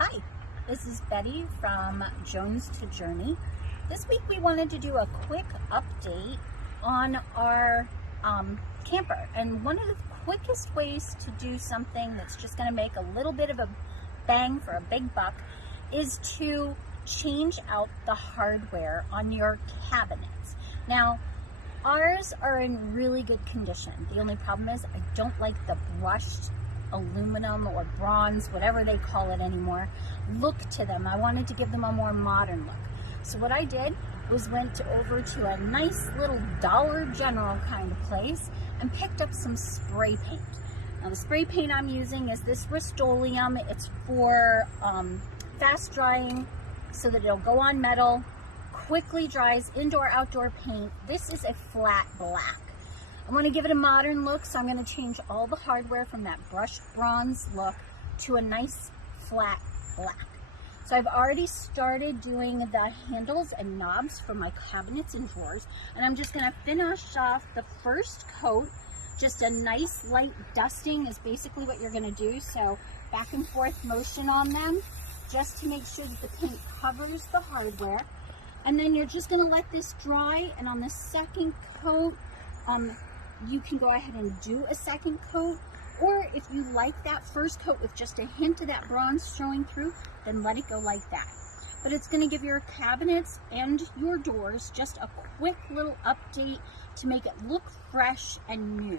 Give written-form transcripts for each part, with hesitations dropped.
Hi, this is Betty from Jones to Journey. This week we wanted to do a quick update on our camper. And one of the quickest ways to do something that's just going to make a little bit of a bang for a big buck is to change out the hardware on your cabinets. Now, ours are in really good condition. The only problem is I don't like the brushed aluminum or bronze, whatever they call it anymore, look to them. I wanted to give them a more modern look. So what I did was went over to a nice little Dollar General kind of place and picked up some spray paint. Now the spray paint I'm using is this Rust-Oleum. It's for fast drying so that it'll go on metal, quickly dries, indoor, outdoor paint. This is a flat black. I want to give it a modern look, so I'm going to change all the hardware from that brushed bronze look to a nice flat black. So I've already started doing the handles and knobs for my cabinets and drawers, and I'm just going to finish off the first coat. Just a nice light dusting is basically what you're going to do. So back and forth motion on them just to make sure that the paint covers the hardware. And then you're just going to let this dry, and on the second coat, you can go ahead and do a second coat, or if you like that first coat with just a hint of that bronze showing through, then let it go like that. But it's going to give your cabinets and your doors just a quick little update to make it look fresh and new.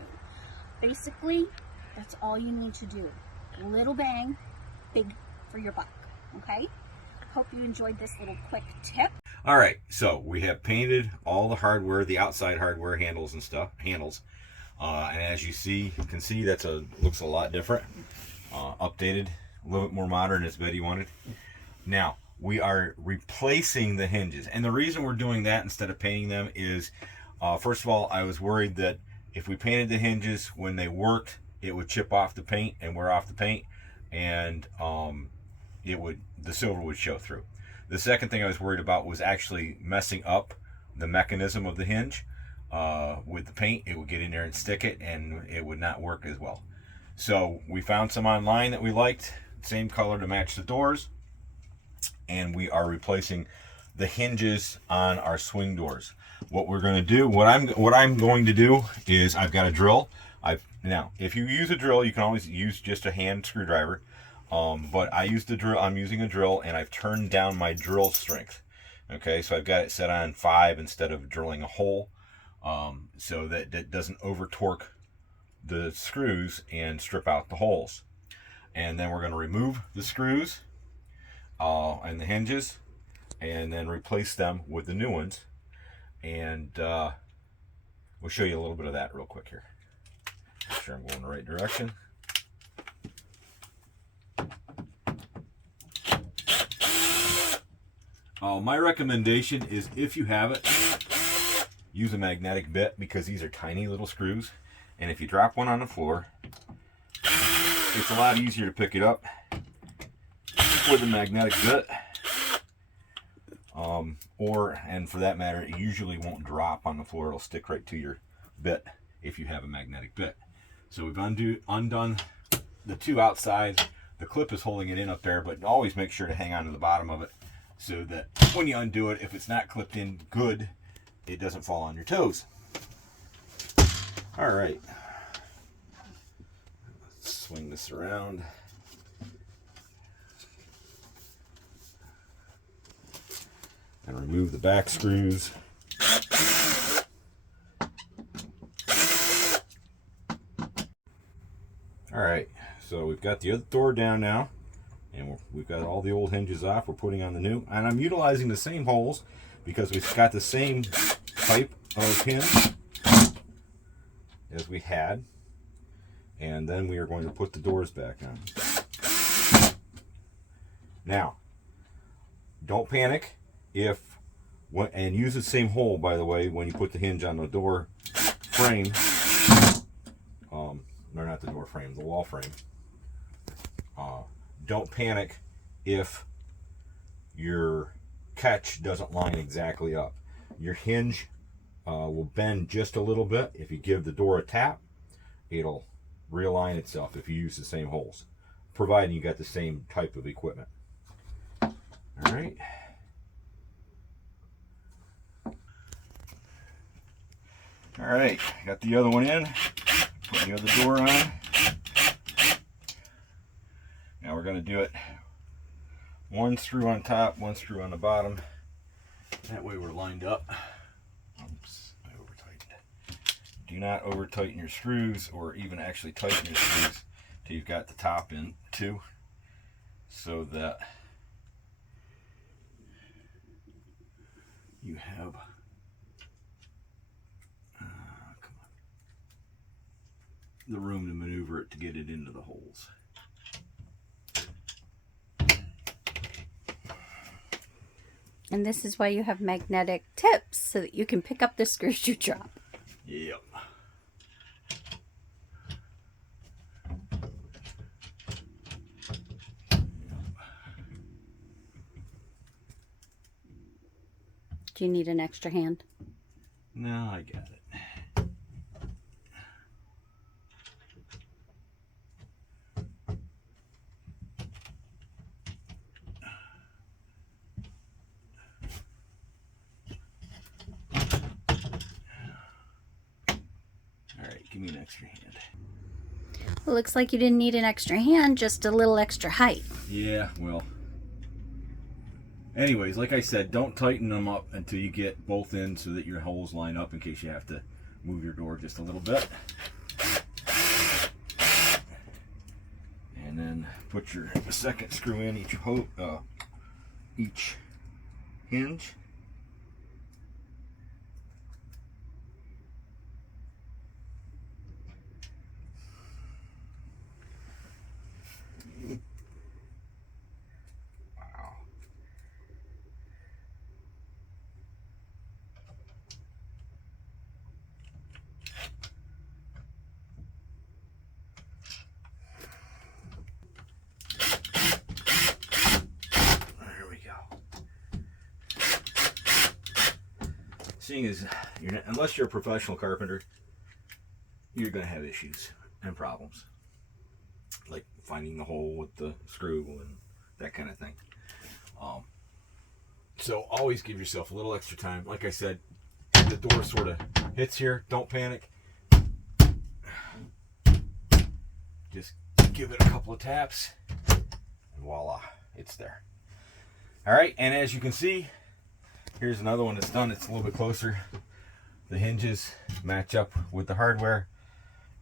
Basically, that's all you need to do. Little bang, big for your buck, okay? Hope you enjoyed this little quick tip. All right, so we have painted all the hardware, the outside hardware handles and stuff, and as you can see that's looks a lot different, updated, a little bit more modern as Betty wanted. Now we are replacing the hinges, and the reason we're doing that instead of painting them is, first of all, I was worried that if we painted the hinges when they worked, it would chip off the paint and wear off the paint, and the silver would show through. The second thing I was worried about was actually messing up the mechanism of the hinge with the paint. It would get in there and stick it, and it would not work as well. So we found some online that we liked, same color to match the doors, and we are replacing the hinges on our swing doors. What we're going to do, what I'm going to do is, I've got a drill. Now, if you use a drill, you can always use just a hand screwdriver. But I used a drill. I'm using a drill, and I've turned down my drill strength. Okay, so I've got it set on 5 instead of drilling a hole, so that it doesn't over torque the screws and strip out the holes. And then we're going to remove the screws and the hinges, and then replace them with the new ones. And we'll show you a little bit of that real quick here. Make sure I'm going in the right direction. My recommendation is, if you have it, use a magnetic bit, because these are tiny little screws, and if you drop one on the floor, it's a lot easier to pick it up with a magnetic bit, and for that matter, it usually won't drop on the floor. It'll stick right to your bit if you have a magnetic bit. So we've undone the two outside. The clip is holding it in up there, but always make sure to hang on to the bottom of it, so that when you undo it, if it's not clipped in good, it doesn't fall on your toes. All right, let's swing this around. And remove the back screws. All right, so we've got the other door down now, and we've got all the old hinges off. We're putting on the new, and I'm utilizing the same holes because we've got the same type of hinge as we had. And then we are going to put the doors back on. Now, don't panic and use the same hole, by the way, when you put the hinge on the door frame. Or not the door frame, the wall frame. Don't panic if your catch doesn't line exactly up. Your hinge will bend just a little bit. If you give the door a tap, it'll realign itself if you use the same holes, providing you got the same type of equipment. All right. All right, got the other one in. Put the other door on. Now we're going to do it one screw on top, one screw on the bottom. That way we're lined up. Oops, I over tightened. Do not over tighten your screws, or even actually tighten your screws till you've got the top in too, so that you have the room to maneuver it to get it into the holes. And this is why you have magnetic tips, so that you can pick up the screws you drop. Yep. Do you need an extra hand? No, I got it. Give me an extra hand. Well, looks like you didn't need an extra hand, just a little extra height. Yeah, well. Anyways, like I said, don't tighten them up until you get both in so that your holes line up in case you have to move your door just a little bit. And then put your second screw in each hinge. Seeing as unless you're a professional carpenter, you're going to have issues and problems, like finding the hole with the screw and that kind of thing. So always give yourself a little extra time. Like I said, the door sort of hits here. Don't panic. Just give it a couple of taps, and voila, it's there. All right, and as you can see, here's another one that's done. It's a little bit closer. The hinges match up with the hardware.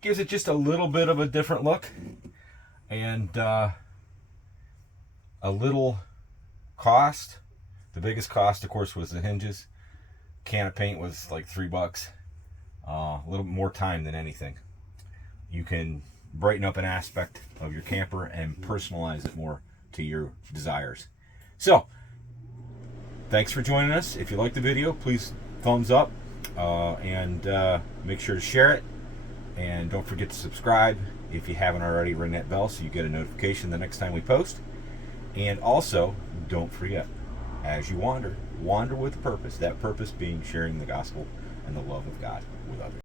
Gives it just a little bit of a different look. And a little cost. The biggest cost, of course, was the hinges. Can of paint was like $3. A little more time than anything. You can brighten up an aspect of your camper and personalize it more to your desires. So, thanks for joining us. If you like the video, please thumbs up and make sure to share it. And don't forget to subscribe if you haven't already. Ring that bell so you get a notification the next time we post. And also, don't forget, as you wander with a purpose. That purpose being sharing the gospel and the love of God with others.